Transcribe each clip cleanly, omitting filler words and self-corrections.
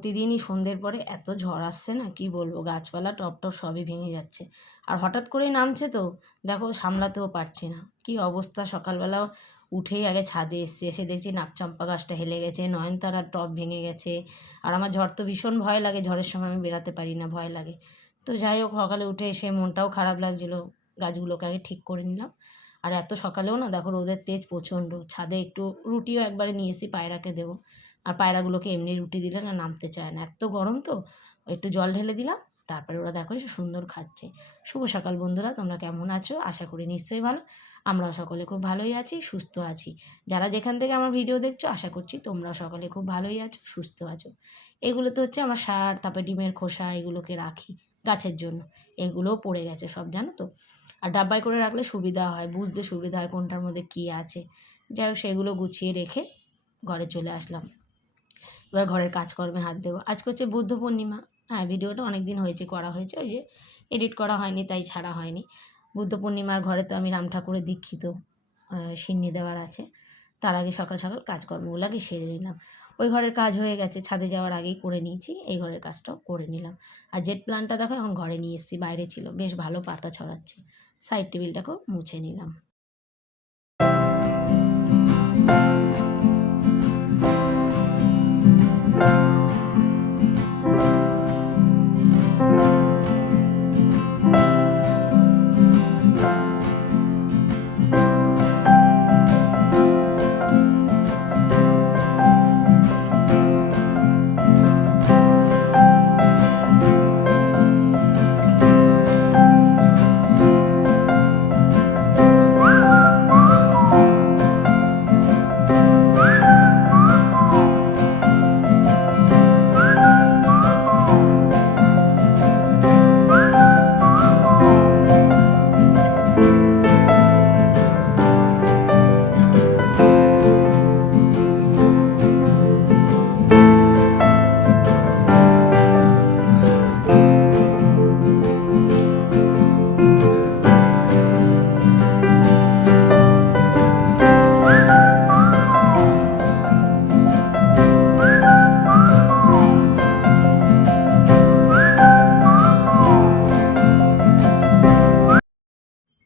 প্রতিদিনই সন্ধ্যের পরে এত ঝড় আসছে না, কি বলবো, গাছপালা টপ টপ সবই ভেঙে যাচ্ছে। আর হঠাৎ করেই নামছে তো, দেখো সামলাতেও পারছি না, কি অবস্থা। সকালবেলা উঠেই আগে ছাদে এসছি, এসে দেখছি নাকচম্পা গাছটা হেলে গেছে, নয়নতারার টব ভেঙে গেছে। আর আমার ঝড় তো ভীষণ ভয় লাগে, ঝড়ের সময় আমি বেরাতে পারি না, ভয় লাগে। তো যাই হোক, সকালে উঠে এসে মনটাও খারাপ লাগছিলো, গাছগুলোকে আগে ঠিক করে নিলাম। আর এত সকালেও না দেখো রোদের তেজ প্রচণ্ড। ছাদে একটু রুটিও একবারে নিয়ে এসি, পায়রাকে দেবো। আর পায়রাগুলোকে এমনি রুটি দিলে না নামতে চায় না, এত গরম তো। একটু জল ঢেলে দিলাম, তারপরে ওরা দেখো এসে সুন্দর খাচ্ছে। শুভ সকাল বন্ধুরা, তোমরা কেমন আছো? আশা করি নিশ্চয়ই ভালো। আমরাও সকলে খুব ভালোই আছি, সুস্থ আছি। যারা যেখান থেকে আমার ভিডিও দেখছো, আশা করছি তোমরা সকলে খুব ভালোই আছো, সুস্থ আছো। এগুলো তো হচ্ছে আমার সার, তারপরে ডিমের খোসা, এগুলোকে রাখি গাছের জন্য। এগুলোও পড়ে গেছে সব, জানো তো। আর ডাব্বায় করে রাখলে সুবিধা হয়, বুঝতে সুবিধা হয় কোনটার মধ্যে কী আছে। যাই হোক, সেগুলো গুছিয়ে রেখে ঘরে চলে আসলাম। এবার ঘরের কাজকর্মে হাত দেবো। আজকে হচ্ছে বুদ্ধ পূর্ণিমা। হ্যাঁ, ভিডিওটা অনেক দিন হয়েছে করা হয়েছে, ওই যে এডিট করা হয়নি, তাই ছাড়া হয়নি। বুদ্ধ পূর্ণিমার ঘরে তো আমি রাম ঠাকুরের দীক্ষিত, সিন্নি দেওয়ার আছে। তার আগে সকাল সকাল কাজকর্মগুলো আগে সেরে নিলাম। ওই ঘরের কাজ হয়ে গেছে, ছাদে যাওয়ার আগেই করে নিয়েছি, এই ঘরের কাজটাও করে নিলাম। আর জেট প্ল্যান্টটা দেখো এখন ঘরে নিয়ে এসেছি, বাইরে ছিল, বেশ ভালো পাতা ছড়াচ্ছে। সাইড টেবিলটাকেও মুছে নিলাম।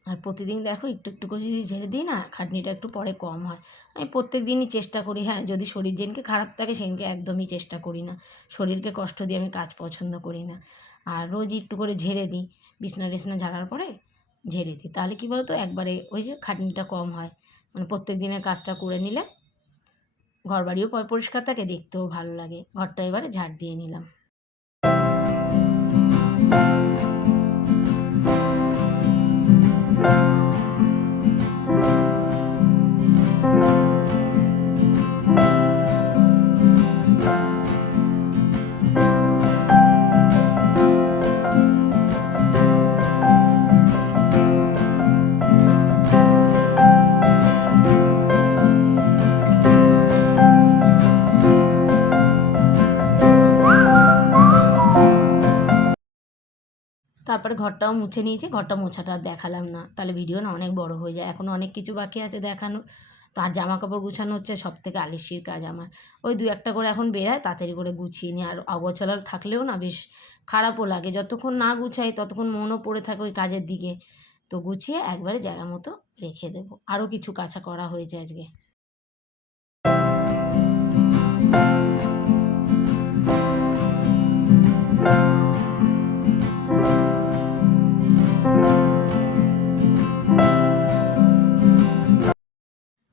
আর প্রতিদিন দেখো একটু একটু করে যদি ঝেড়ে দিই না, খাটনিটা একটু পরে কম হয়। আমি প্রত্যেক দিনই চেষ্টা করি, হ্যাঁ, যদি শরীর যেদিনকে খারাপ থাকে সেদিনকে একদমই চেষ্টা করি না। শরীরকে কষ্ট দিয়ে আমি কাজ পছন্দ করি না। আর রোজই একটু করে ঝেড়ে দিই, বিছনা টিছনা ঝাড়ার পরে ঝেড়ে দিই। তাহলে কী বলো তো, একবারে ওই যে খাটনিটা কম হয়। মানে প্রত্যেক দিনের কাজটা করে নিলে ঘরবাড়িও পরিষ্কার থাকে, দেখতেও ভালো লাগে। ঘরটা এবারে ঝাড় দিয়ে নিলাম। তারপরে ঘরটাও মুছে নিয়েছি, ঘরটা মোছাটা আর দেখালাম না, তাহলে ভিডিও না অনেক বড় হয়ে যায়। এখনও অনেক কিছু বাকি আছে দেখানোর। তার জামা কাপড় গুছানো হচ্ছে সবথেকে আলিস্যির কাজ আমার। ওই দু একটা করে এখন বেরায়, তাড়াতাড়ি করে গুছিয়ে নিই। আর অগোছালো থাকলেও না বেশ খারাপও লাগে, যতক্ষণ না গুছাই ততক্ষণ মনও পড়ে থাকে ওই কাজের দিকে। তো গুছিয়ে একবারে জায়গা মতো রেখে দেবো। আরও কিছু কাছা করা হয়েছে আজকে।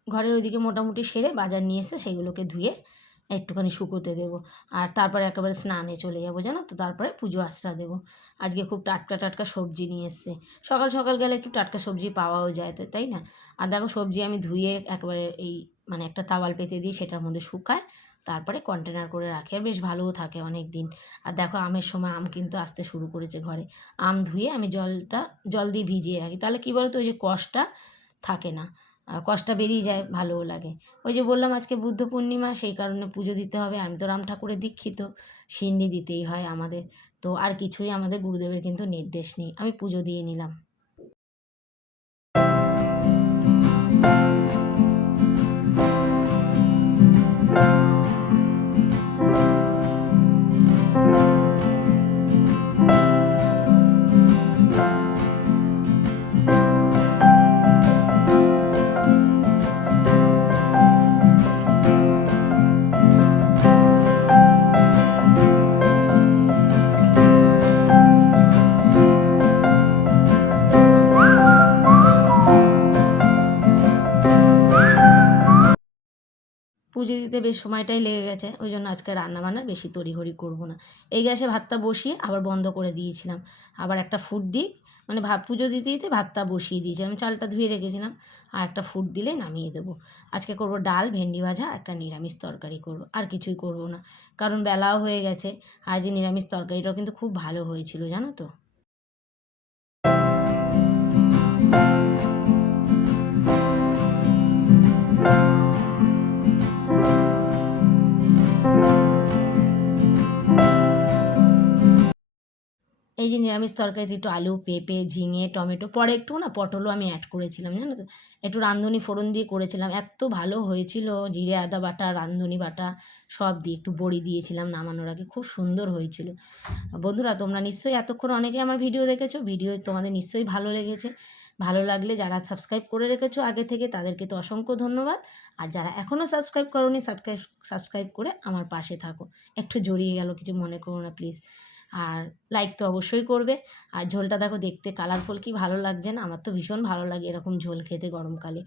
ঘরের ওইদিকে মোটামুটি সেরে বাজার নিয়ে এসে সেগুলোকে ধুয়ে একটুখানি শুকোতে দেবো। আর তারপরে একেবারে স্নানে চলে যাবো, জানো তো। তারপরে পুজো আশ্রা দেবো। আজকে খুব টাটকা টাটকা সবজি নিয়ে এসছে। সকাল সকাল গেলে একটু টাটকা সবজি পাওয়াও যায়, তো তাই না। আর দেখো সবজি আমি ধুয়ে একেবারে এই মানে একটা তাওয়াল পেতে দিই, সেটার মধ্যে শুকায়, তারপরে কন্টেনার করে রাখি। আর বেশ ভালোও থাকে অনেক দিন। আর দেখো আমের সময় আম কিন্তু আসতে শুরু করেছে ঘরে। আম ধুয়ে আমি জল দিয়ে ভিজিয়ে রাখি, তাহলে কী বলো তো, ওই যে কষটা থাকে না, কষ্টটা বেরিয়ে যায়, ভালোও লাগে। ওই যে বললাম আজকে বুদ্ধ পূর্ণিমা, সেই কারণে পুজো দিতে হবে। আমি তো রাম ঠাকুরের দীক্ষিত, সিন্নি দিতেই হয় আমাদের। তো আর কিছুই আমাদের গুরুদেবের কিন্তু নির্দেশ নেই, আমি পুজো দিয়ে নিলাম। দিতে বেশ সময়টাই লেগে গেছে, ওই জন্য আজকে রান্নাবান্নার বেশি তড়িঘড়ি করবো না। এই গ্যাসে ভাতটা বসিয়ে আবার বন্ধ করে দিয়েছিলাম, আবার একটা ফুট দিই, মানে পুজো দিতে দিতে ভাতটা বসিয়ে দিয়েছিলাম, চালটা ধুয়ে রেখেছিলাম, আর একটা ফুট দিলে নামিয়ে দেবো। আজকে করব ডাল, ভেন্ডি ভাজা, একটা নিরামিষ তরকারি করব, আর কিছুই করব না, কারণ বেলাও হয়ে গেছে। আর যে নিরামিষ তরকারিটাও কিন্তু খুব ভালো হয়েছিল জানো তো। এই যে নিরামিষ তরকারিতে একটু আলু, পেঁপে, ঝিঙে, টমেটো, পরে একটু না পটলও আমি অ্যাড করেছিলাম জানো তো। একটু রাঁধুনি ফোড়ন দিয়ে করেছিলাম, এত ভালো হয়েছিল, জিরে আদা বাটা, রাঁধুনি বাটা সব দিয়ে, একটু বড়ি দিয়েছিলাম নামানোর আগে, খুব সুন্দর হয়েছিল। বন্ধুরা তোমরা নিশ্চয়ই এতক্ষণ অনেকে আমার ভিডিও দেখেছো, ভিডিও তোমাদের নিশ্চয়ই ভালো লেগেছে। ভালো লাগলে যারা সাবস্ক্রাইব করে রেখেছো আগে থেকে তাদেরকে তো অসংখ্য ধন্যবাদ। আর যারা এখনও সাবস্ক্রাইব করোনি, সাবস্ক্রাইব করে আমার পাশে থাকো। একটু জড়িয়ে গেল, কিছু মনে করো না প্লিজ। আর লাইক তো অবশ্যই করবে। আর ঝোলটা দেখো দেখতে কালারফুল, কি ভালো লাগছে না? আমার তো ভীষণ ভালো লাগে এরকম ঝোল খেতে গরমকালে।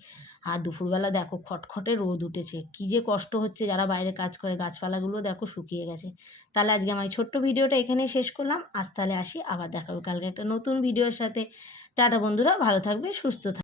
আর দুপুরবেলা দেখো খটখটে রোদ উঠেছে, কী যে কষ্ট হচ্ছে যারা বাইরে কাজ করে, গাছপালাগুলো দেখো শুকিয়ে গেছে। তাহলে আজকে আমার এই ছোট্ট ভিডিওটা এখানেই শেষ করলাম। আজ তাহলে আসি, আবার দেখা হবে কালকে একটা নতুন ভিডিওর সাথে। টাটা বন্ধুরা, ভালো থাকবে, সুস্থ থাকবে।